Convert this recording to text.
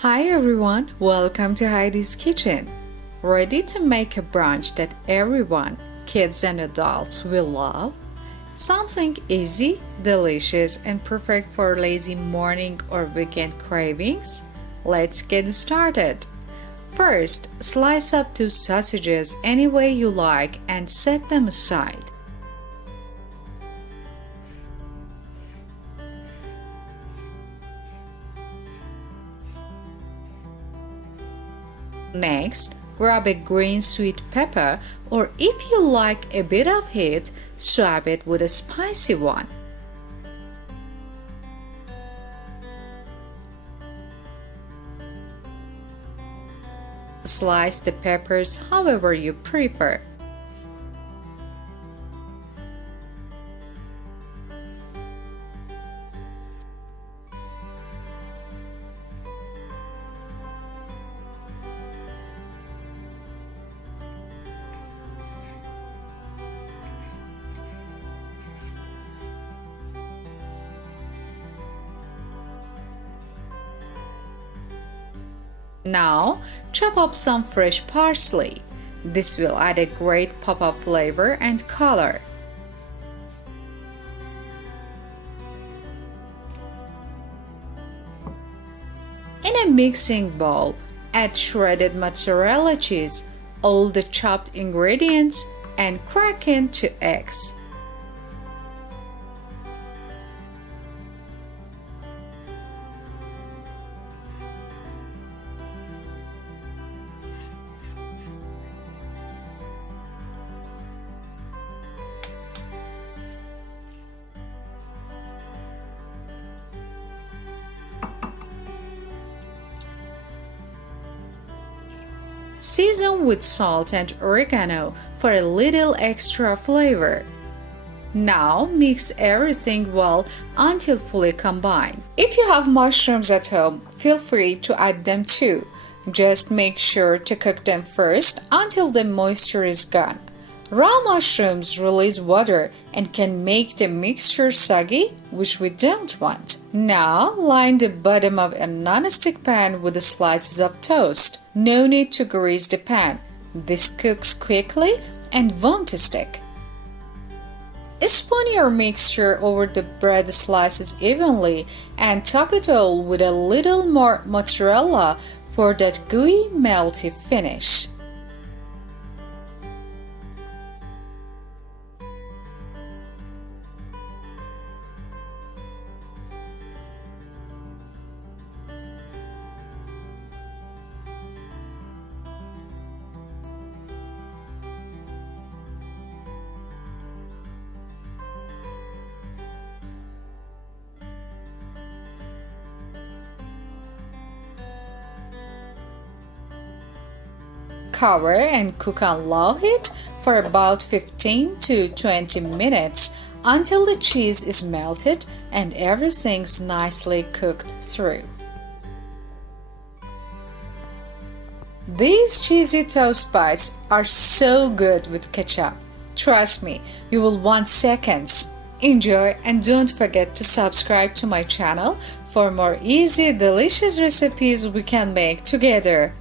Hi everyone, welcome to Heidi's Kitchen. Ready to make a brunch that everyone, kids and adults, will love? Something easy, delicious, and perfect for lazy morning or weekend cravings? Let's get started. First, slice up 2 sausages any way you like and set them aside. Next, grab a green sweet pepper, or if you like a bit of heat, swap it with a spicy one. Slice the peppers however you prefer. Now, chop up some fresh parsley. This will add a great pop of flavor and color. In a mixing bowl, add shredded mozzarella cheese, all the chopped ingredients, and crack in 2 eggs. Season with salt and oregano for a little extra flavor. Now mix everything well until fully combined. If you have mushrooms at home, feel free to add them too. Just make sure to cook them first until the moisture is gone. Raw mushrooms release water and can make the mixture soggy, which we don't want. Now line the bottom of a non-stick pan with the slices of toast. No need to grease the pan. This cooks quickly and won't stick. Spoon your mixture over the bread slices evenly and top it all with a little more mozzarella for that gooey, melty finish. Cover and cook on low heat for about 15 to 20 minutes until the cheese is melted and everything's nicely cooked through. These cheesy toast bites are so good with ketchup. Trust me, you will want seconds. Enjoy and don't forget to subscribe to my channel for more easy, delicious recipes we can make together.